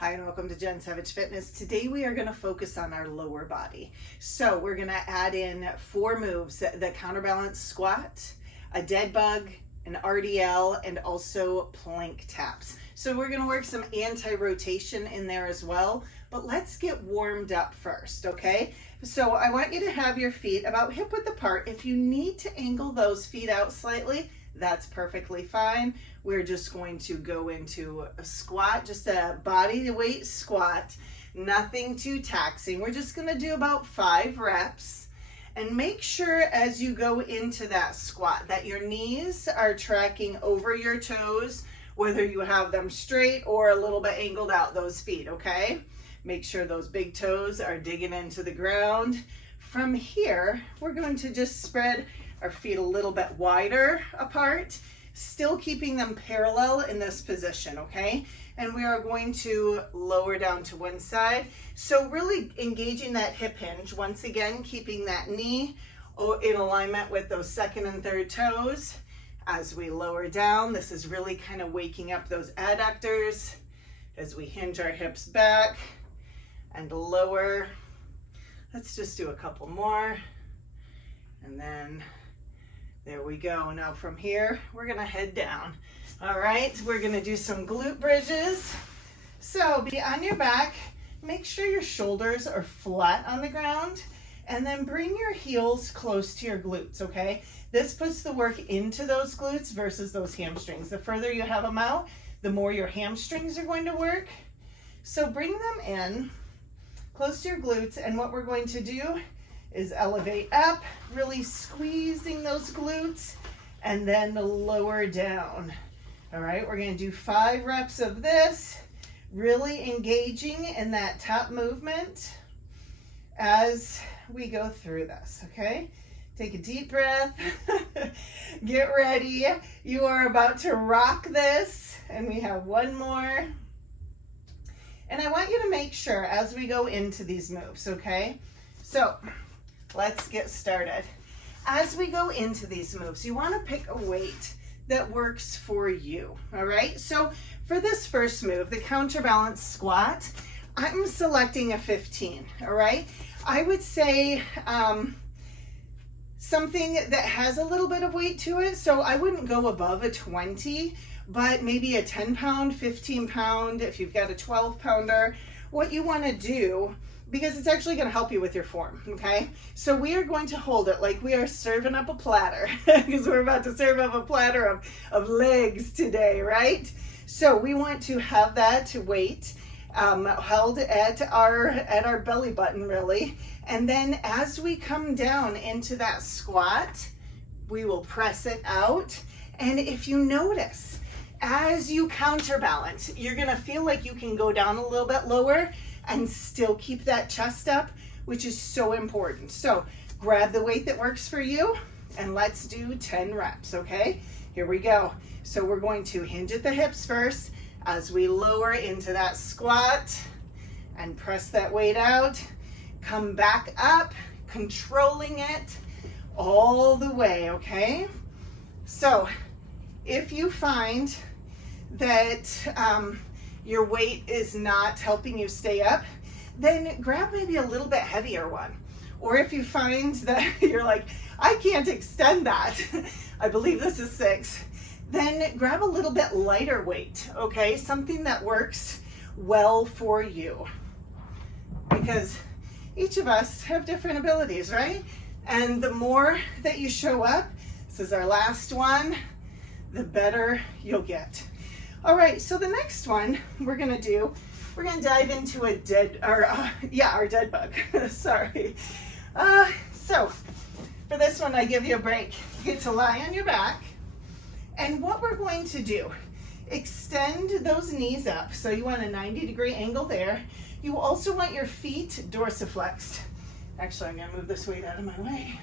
Hi and welcome to Jen Savage Fitness. Today we are going to focus on our lower body. So we're going to add in 4 moves: the counterbalance squat, a dead bug, an RDL, and also plank taps. So we're going to work some anti-rotation in there as well, but let's get warmed up first, okay? So I want you to have your feet about hip width apart. If you need to angle those feet out slightly, that's perfectly fine. We're just going to go into a squat, just a body weight squat, nothing too taxing. We're just gonna do about 5 reps. And make sure as you go into that squat that your knees are tracking over your toes, whether you have them straight or a little bit angled out, those feet, okay? Make sure those big toes are digging into the ground. From here, we're going to just spread our feet a little bit wider apart, still keeping them parallel in this position, okay? And we are going to lower down to one side. So really engaging that hip hinge, once again, keeping that knee in alignment with those second and third toes. As we lower down, this is really kind of waking up those adductors as we hinge our hips back and lower. Let's just do a couple more. And then there we go. Now from here, we're gonna head down. All right, we're gonna do some glute bridges. So be on your back, make sure your shoulders are flat on the ground, and then bring your heels close to your glutes, okay? This puts the work into those glutes versus those hamstrings. The further you have them out, the more your hamstrings are going to work. So bring them in, close to your glutes, and what we're going to do is elevate up, really squeezing those glutes, and then lower down. All right, we're gonna do 5 reps of this, really engaging in that top movement as we go through this, okay? Take a deep breath, get ready. You are about to rock this, and we have 1 more. And I want you to make sure as we go into these moves, okay? So, let's get started. As we go into these moves, you want to pick a weight that works for you, all right? So for this first move, the counterbalance squat, I'm selecting a 15, all right? I would say something that has a little bit of weight to it, so I wouldn't go above a 20, but maybe a 10 pound, 15 pound, if you've got a 12 pounder. What you want to do, because it's actually going to help you with your form, okay? So we are going to hold it like we are serving up a platter, because we're about to serve up a platter of legs today, right? So we want to have that weight held at our belly button, really. And then as we come down into that squat, we will press it out. And if you notice, as you counterbalance, you're going to feel like you can go down a little bit lower and still keep that chest up, which is so important. So grab the weight that works for you, and let's do 10 reps, okay? Here we go. So we're going to hinge at the hips first as we lower into that squat and press that weight out. Come back up, controlling it all the way, okay? So if you find that your weight is not helping you stay up, then grab maybe a little bit heavier one. Or if you find that you're like, I can't extend that, I believe this is 6, then grab a little bit lighter weight, okay? Something that works well for you. Because each of us have different abilities, right? And the more that you show up, this is our last one, the better you'll get. All right, so the next one we're gonna dive into a our dead bug, sorry. So for this one, I give you a break. You get to lie on your back, and what we're going to do, extend those knees up. So you want a 90-degree angle there. You also want your feet dorsiflexed. Actually, I'm gonna move this weight out of my way.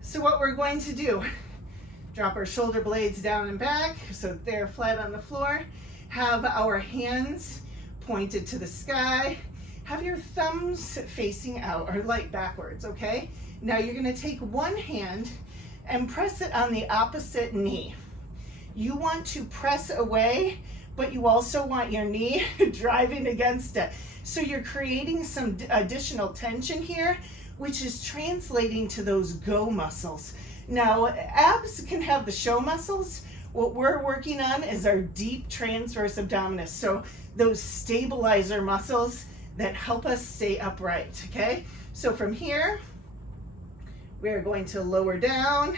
So what we're going to do, drop our shoulder blades down and back so they're flat on the floor. Have our hands pointed to the sky. Have your thumbs facing out or like backwards, okay? Now you're gonna take one hand and press it on the opposite knee. You want to press away but you also want your knee driving against it. So you're creating some additional tension here, which is translating to those go muscles. Now, abs can have the show muscles. What we're working on is our deep transverse abdominis. So those stabilizer muscles that help us stay upright, okay? So from here, we're going to lower down,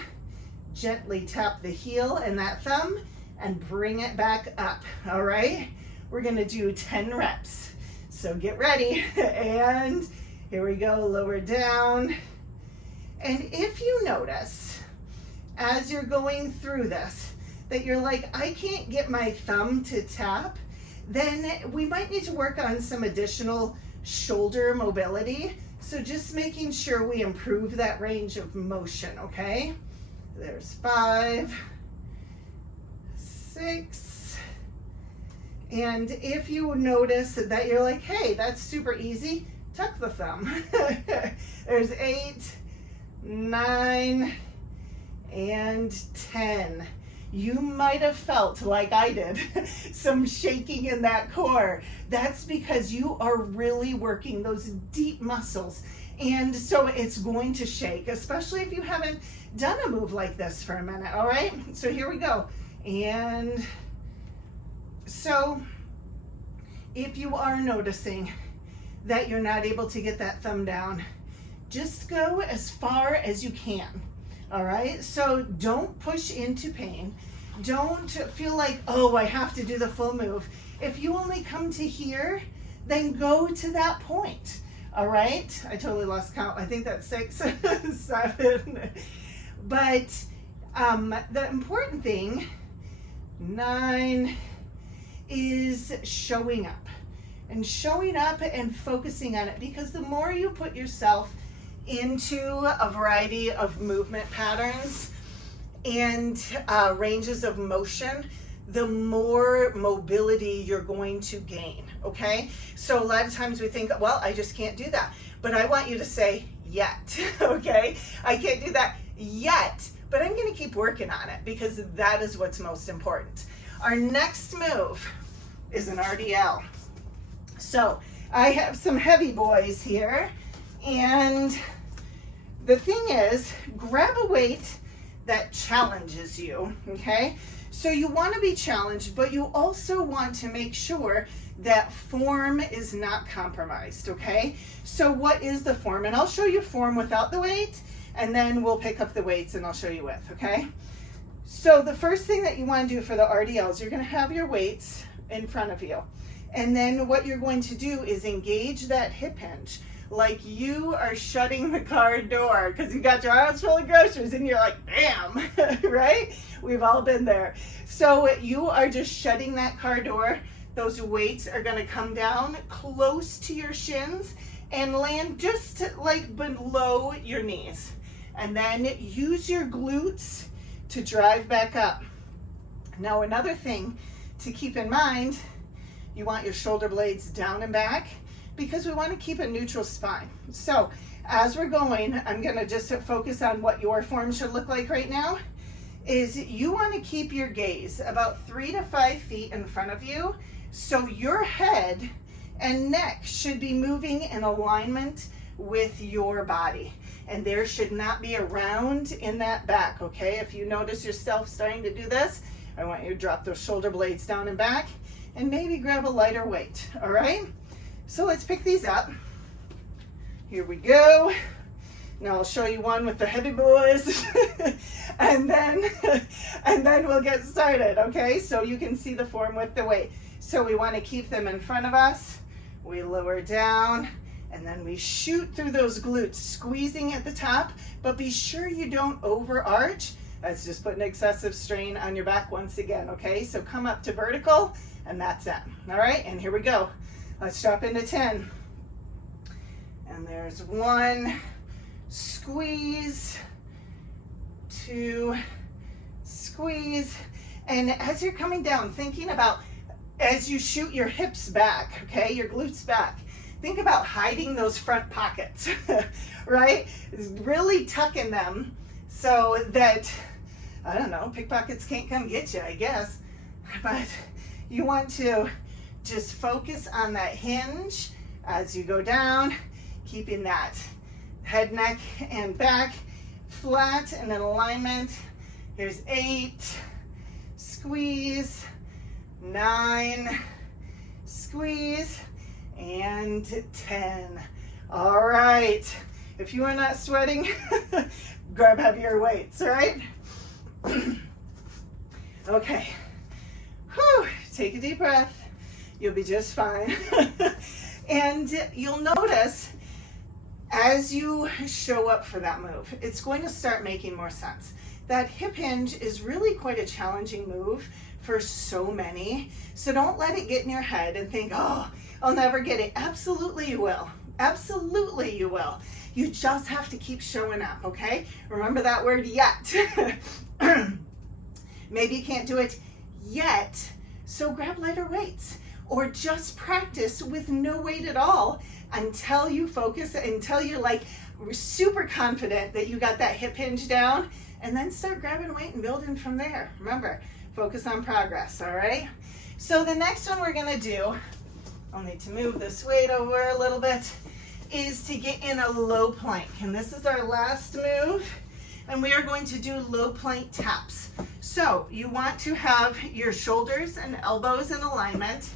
gently tap the heel and that thumb, and bring it back up, all right? We're gonna do 10 reps. So get ready, and here we go, lower down. And if you notice, as you're going through this, that you're like, I can't get my thumb to tap, then we might need to work on some additional shoulder mobility. So just making sure we improve that range of motion, okay? There's 5, 6, and if you notice that you're like, hey, that's super easy, tuck the thumb. There's 8, 9, and 10. You might have felt, like I did, some shaking in that core. That's because you are really working those deep muscles. And so it's going to shake, especially if you haven't done a move like this for a minute, all right? So here we go. And so if you are noticing that you're not able to get that thumb down, just go as far as you can, all right? So don't push into pain. Don't feel like, oh, I have to do the full move. If you only come to here, then go to that point, all right? I totally lost count. I think that's 6, 7. But the important thing, 9, is showing up. And showing up and focusing on it, because the more you put yourself into a variety of movement patterns and ranges of motion, the more mobility you're going to gain, okay? So a lot of times we think, well, I just can't do that. But I want you to say, yet, okay? I can't do that yet, but I'm gonna keep working on it, because that is what's most important. Our next move is an RDL. So I have some heavy boys here, and the thing is, grab a weight that challenges you, okay? So you want to be challenged, but you also want to make sure that form is not compromised, okay? So what is the form? And I'll show you form without the weight, and then we'll pick up the weights and I'll show you with, okay? So the first thing that you want to do for the RDLs, you're going to have your weights in front of you. And then what you're going to do is engage that hip hinge like you are shutting the car door, because you got your arms full of groceries and you're like, bam, right? We've all been there. So you are just shutting that car door. Those weights are going to come down close to your shins and land just like below your knees. And then use your glutes to drive back up. Now, another thing to keep in mind, you want your shoulder blades down and back, because we want to keep a neutral spine. So as we're going, I'm going to just focus on what your form should look like right now. Is you want to keep your gaze about 3 to 5 feet in front of you, so your head and neck should be moving in alignment with your body, and there should not be a round in that back, okay? If you notice yourself starting to do this, I want you to drop those shoulder blades down and back, and maybe grab a lighter weight, all right? So let's pick these up. Here we go. Now I'll show you one with the heavy boys and then we'll get started, okay? So you can see the form with the weight. So we want to keep them in front of us. We lower down, and then we shoot through those glutes, squeezing at the top, but be sure you don't overarch. That's just putting excessive strain on your back once again, okay? So come up to vertical, and that's it, all right? And here we go. Let's drop into 10. And there's 1, squeeze, 2, squeeze. And as you're coming down, thinking about, as you shoot your hips back, okay, your glutes back, think about hiding those front pockets, right? Really tucking them so that, I don't know, pickpockets can't come get you, I guess. But You want to just focus on that hinge as you go down, keeping that head, neck, and back flat and in alignment. Here's 8, squeeze, 9, squeeze, and 10. All right, if you are not sweating, grab heavier weights, all right? Okay, whew, take a deep breath. You'll be just fine. And you'll notice as you show up for that move, it's going to start making more sense. That hip hinge is really quite a challenging move for so many. So don't let it get in your head and think, oh, I'll never get it. Absolutely you will. Absolutely you will. You just have to keep showing up, okay? Remember that word yet. Maybe you can't do it yet, so grab lighter weights or just practice with no weight at all until you focus, until you're like super confident that you got that hip hinge down, and then start grabbing weight and building from there. Remember, focus on progress, all right? So the next one we're gonna do, I'll need to move this weight over a little bit, is to get in a low plank. And this is our last move, and we are going to do low plank taps. So you want to have your shoulders and elbows in alignment.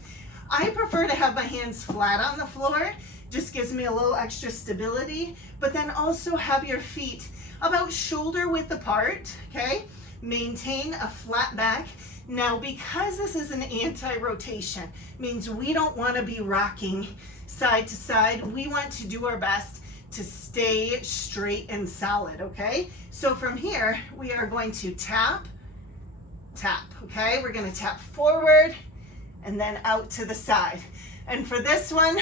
I prefer to have my hands flat on the floor, just gives me a little extra stability, but then also have your feet about shoulder width apart, okay? Maintain a flat back. Now, because this is an anti-rotation, means we don't want to be rocking side to side. We want to do our best to stay straight and solid, okay? So from here, we are going to tap, tap, okay? We're going to tap forward and then out to the side. And for this one,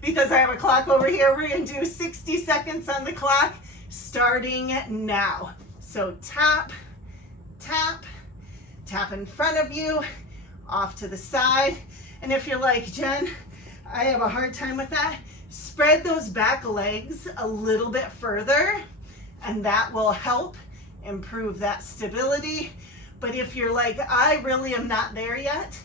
because I have a clock over here, we're going to do 60 seconds on the clock starting now. So tap, tap, tap in front of you, off to the side. And if you're like, Jen, I have a hard time with that, spread those back legs a little bit further, and that will help improve that stability. But if you're like, I really am not there yet,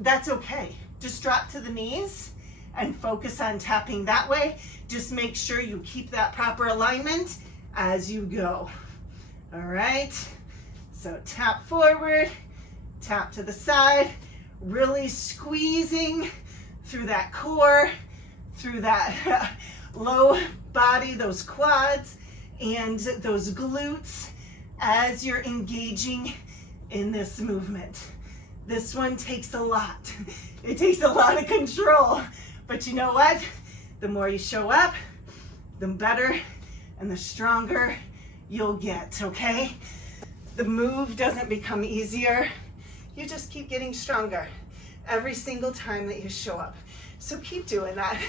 that's okay. Just drop to the knees and focus on tapping that way. Just make sure you keep that proper alignment as you go. All right, so tap forward, tap to the side, really squeezing through that core, through that low body, those quads, and those glutes as you're engaging in this movement. This one takes a lot. It takes a lot of control, but you know what? The more you show up, the better and the stronger you'll get, okay? The move doesn't become easier. You just keep getting stronger every single time that you show up. So keep doing that.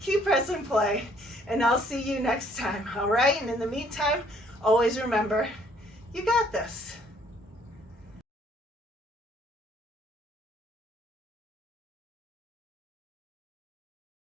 Keep press and play, and I'll see you next time, all right? And in the meantime, always remember, you got this.